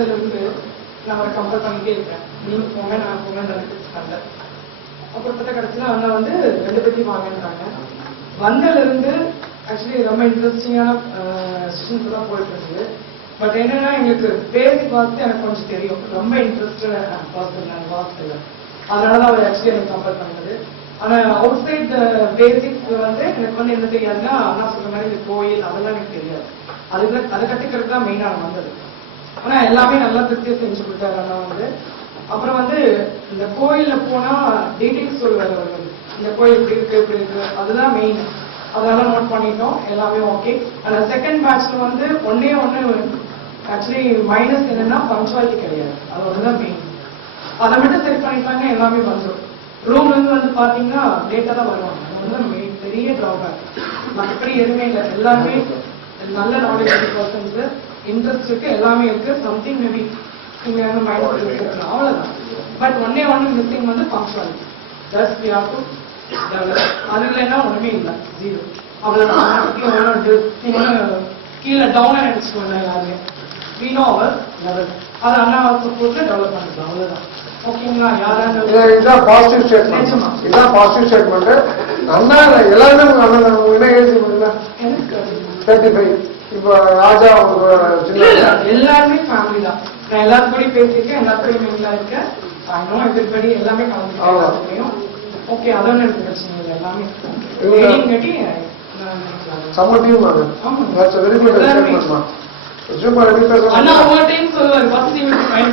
வந்ததுலேருந்து நான் அவரை கம்பேர் பண்ணிட்டே இருக்கேன். நீங்க போங்க நான் போங்கன்னு சண்டை. அப்புறம் பார்த்தா கடைசியில் அண்ணா வந்து 2 பேத்தையும் வாங்கிட்டாங்க. வந்ததுலேருந்து ஆக்சுவலி ரொம்ப இன்ட்ரெஸ்டிங்கான செஷன்ஸ் தான் போயிட்டு இருந்தது. பட் என்னன்னா எங்களுக்கு பேசிக் வாசித்து எனக்கு கொஞ்சம் தெரியும். ரொம்ப இன்ட்ரெஸ்டட் பர்சன் நான் வாசிக்கல. அதனால தான் அவர் ஆக்சுவலி எனக்கு கம்பேர் பண்ணது. ஆனால் அவுட் சைட் பேசிக்ஸ் வந்து எனக்கு வந்து என்ன தெரியாதுன்னா அண்ணா சொல்ற மாதிரி இந்த கோயில் அதெல்லாம் எனக்கு தெரியாது. அதை கற்றுக்கிறது தான் மெயினாக வந்தது. ஆனால் எல்லாமே நல்லா திருப்தியாக செஞ்சு கொடுத்தாரு அண்ணா வந்து. அப்புறம் வந்து இந்த கோயிலில் போனால் டீட்டெயில்ஸ் சொல்லுவார் அவர்கள். இந்த கோயில் இப்படி இருக்கு அதுதான் மெயின். அதெல்லாம் நோட் பண்ணிட்டோம், எல்லாமே ஓகே. அந்த செகண்ட் பேட்ச்ல வந்து ஒன்னே ஆக்சுவலி மைனஸ் என்னன்னா பங்க்சுவாலிட்டி கிடையாது. அது ஒன்றுதான் மெயின். அதை மட்டும் செட் பண்ணிட்டாங்க, எல்லாமே வந்துடும். ரூம்ல இருந்து வந்து பாத்தீங்கன்னா லேட்டா தான் வருவாங்க. அது வந்து பெரிய ட்ராபேக். மற்றபடி எதுவுமே இல்லை. எல்லாமே நல்ல நாலேஜ் பர்சன்ஸ், இன்ட்ரெஸ்ட் இருக்கு, எல்லாமே இருக்கு. சம்திங் மேபி நீங்க மைண்ட் இருக்கு அவ்வளவுதான். பட் ஒன்னே மிஸ்ஸிங் வந்து punctuality. Just we have to develop. அது இல்லைன்னா ஒண்ணுமே இல்லை, ஜீரோ. அவ்வளவுதான். கீழே டவுனா நினைச்சுக்கோங்க எல்லாருமே. we know our level. அது அண்ணா சப்போர்ட்ல டெவலப் பண்ணிக்கலாம், அவ்வளவுதான். ஓகேங்களா? இதுதான் பாசிட்டிவ் ஸ்டேட்மெண்ட். இதுதான் பாசிட்டிவ் ஸ்டேட்மெண்ட். அண்ணா எல்லாருமே என்ன ஏஜ் 35. இப்ப ராஜா எல்லாருமே ஃபேமிலி தான். நான் எல்லாரும் கூட பேசியிருக்கேன், எல்லாத்துக்கும் மிங்கிலா இருக்கேன். எதிர்படி எல்லாமே கலந்துருக்கேன். ஓகே, அதோட எனக்கு பிரச்சனை இல்லை. எல்லாமே கட்டி சம்மதியும் அண்ணா ஒவ்வொரு டைம் சொல்லுவாரு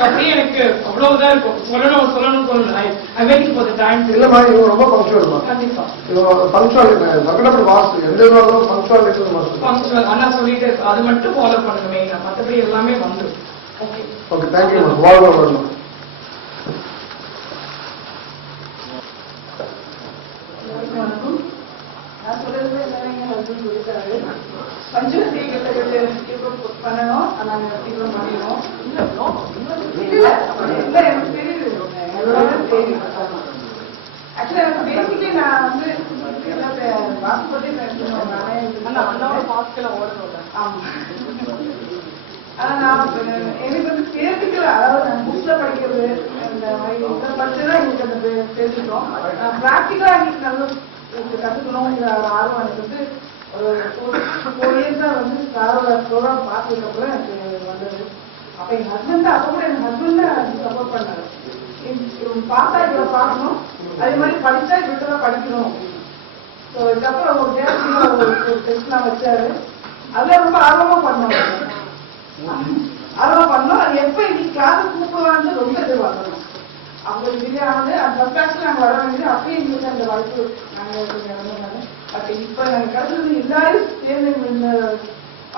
அப்படியே எனக்கு அவ்வளவுதான் இருக்கும். சொல்லணும்னு தோணுது. ஐ வெயிட்டிங் ஃபார் தி டைம். இல்லமா இவங்க ரொம்ப பங்க்சுவல். கண்டிப்பா பங்க்சுவாலிட்டி மகனப்படி வாஸ்து எந்த நாளும் பங்க்சுவாலிட்டி பங்க்சுவல் அண்ணா சொல்லிட்டு அது மட்டும் ஃபாலோ பண்ணுங்க மெயினா. மற்றபடி எல்லாமே வந்துடும். Okay okay, thank you. வாழ்க வளமுடன். வணக்கம். நான் சொல்றது எல்லாமே ஹஸ்பண்ட் சொல்லிட்டாரு. பஞ்சவர்த்தி பண்ணணும், நாங்கள் சீக்கிரம் பண்ணிடுவோம். இல்லை எனக்கு தெரியுது, தெரியும். ஆக்சுவலா எனக்கு பேசிக்கலி நான் வந்து வாக்கு பற்றி பேசணும். அண்ணாவோட ஹாஸ்டல்ல ஓடணும். ஆமா. ஆனா நான் எனக்கு வந்து பேசிக்கல, அதாவது நான் புக்ஸ்ல படிக்கிறது இந்த படிச்சுதான் எங்களுக்கு அந்த தெரிஞ்சுக்கிறோம். பிராக்டிக்கலா எங்களுக்கு நல்ல கத்துக்கணுங்கிற ஆர்வம் எனக்கு வந்து ஒரு 4 இயர்ஸ் தான் வந்து ப்ரோக்ராம் பார்த்ததுக்கப்புறம் எனக்கு வந்தது. அப்ப எங்க ஹஸ்பண்ட் அப்ப கூட எங்க ஹஸ்பண்ட் சப்போர்ட் பண்ணாரு. பார்த்தா இவ்வளோ பார்க்கணும், அதே மாதிரி படிச்சா இவ்வளோ படிக்கணும். ஸோ இதுக்கப்புறம் ஒரு டெஸ்ட்லாம் வச்சாரு. அதெல்லாம் ரொம்ப ஆர்வமா பண்ணோம். அது எப்ப இன்னைக்கு கிளாஸ் கூப்பிடலான்னு ரொம்ப எதிர்பார்க்கணும். அவங்களுக்கு தெரியாது அந்த ஃபர்ஸ்ட் கிளாஸ்ல நாங்கள் வர வேண்டியது. அப்பயே எங்களுக்கு அந்த வாய்ப்பு நாங்கள் கொஞ்சம் இறந்தாங்க. பட் இப்ப நாங்கள் கிடைச்சது எல்லாரும் சேர்ந்து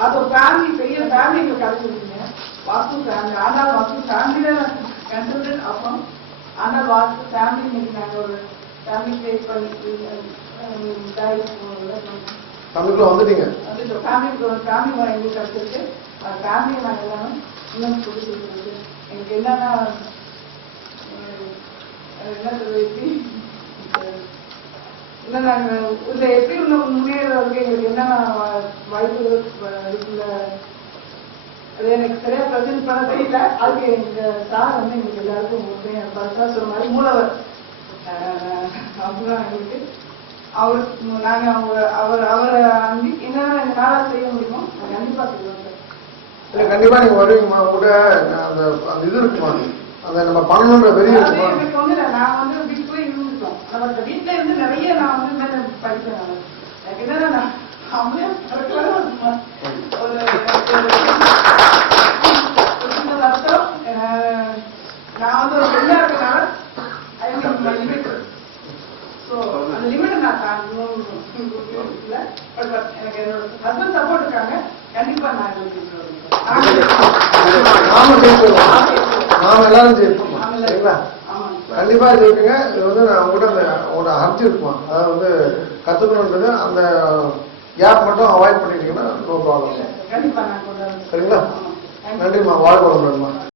அது ஃபேமிலி, பெரிய ஃபேமிலி எங்களுக்கு கிடைச்சிருக்கீங்க. வாஸ்து ஃபேமிலி, ஆனால் வாஸ்து ஃபேமிலியில கன்சல்டன்ட் ஆகும். ஆனால் வாஸ்து ஃபேமிலி இன்னைக்கு நாங்கள் ஒரு ஃபேமிலி கிரியேட் பண்ணி வந்துட்டீங்க. ஃபேமிலி எங்களுக்கு கிடைச்சிருக்கு. ஃபேமிலியை நாங்கள் எல்லாமே இன்னும் கொடுத்துருக்கு. எனக்கு என்னன்னா என்ன சொல்றது, இல்லை நாங்கள் இதில் எப்படி முன்னேறதுக்கு எங்களுக்கு என்னென்ன வாய்ப்புகள் இருக்குல்ல, அது எனக்கு சரியா ப்ரெசென்ட் பண்ண தெரியல. அதுக்கு எங்க சார் வந்து எங்களுக்கு எல்லாருக்கும் பர்சனாக சொல்ற மாதிரி மூலவர் அப்படிதான் எங்களுக்கு. நாங்கள் அவரை அன்பி என்னென்ன எங்களால் செய்ய முடியுமோ கண்டிப்பாக செய்வோம் சார். இல்லை கண்டிப்பா நீங்க வருவீங்கம்மா. உங்கள்கிட்ட அந்த இது இருக்குமா, அதை நம்ம பண்ணணுன்ற பெரிய எனக்கு வந்து நான் வந்து வீட்டுக்குள்ளே இருந்துட்டோம். நம்ம வீட்டில இருந்து நிறைய நான் வந்து படிக்கிறேன். எனக்கு என்னன்னா அவங்களே ஒரு சின்ன வருஷம் நான் வந்து ஒரு பெண்ணா இருக்கனால லிமிட். ஸோ அந்த லிமிட்டை நான் தாண்டணும் இல்லை. பட் எனக்கு என்னோட ஹஸ்பண்ட் சப்போர்ட் இருக்காங்க. கண்டிப்பா நான் நாம எல்லாரும் ஜெயிப்போம். சரிங்களா? கண்டிப்பா ஜெயிப்பீங்க. இது வந்து உங்ககிட்ட உங்களோட அர்ஜி இருக்குமா, அதாவது வந்து கத்துக்கணுன்றது அந்த கேப் மட்டும் அவாய்ட் பண்ணிட்டீங்கன்னா நோ ப்ராப்ளம். கண்டிப்பா. சரிங்களா? நன்றிம்மா. வாழ்க வளமுடன்.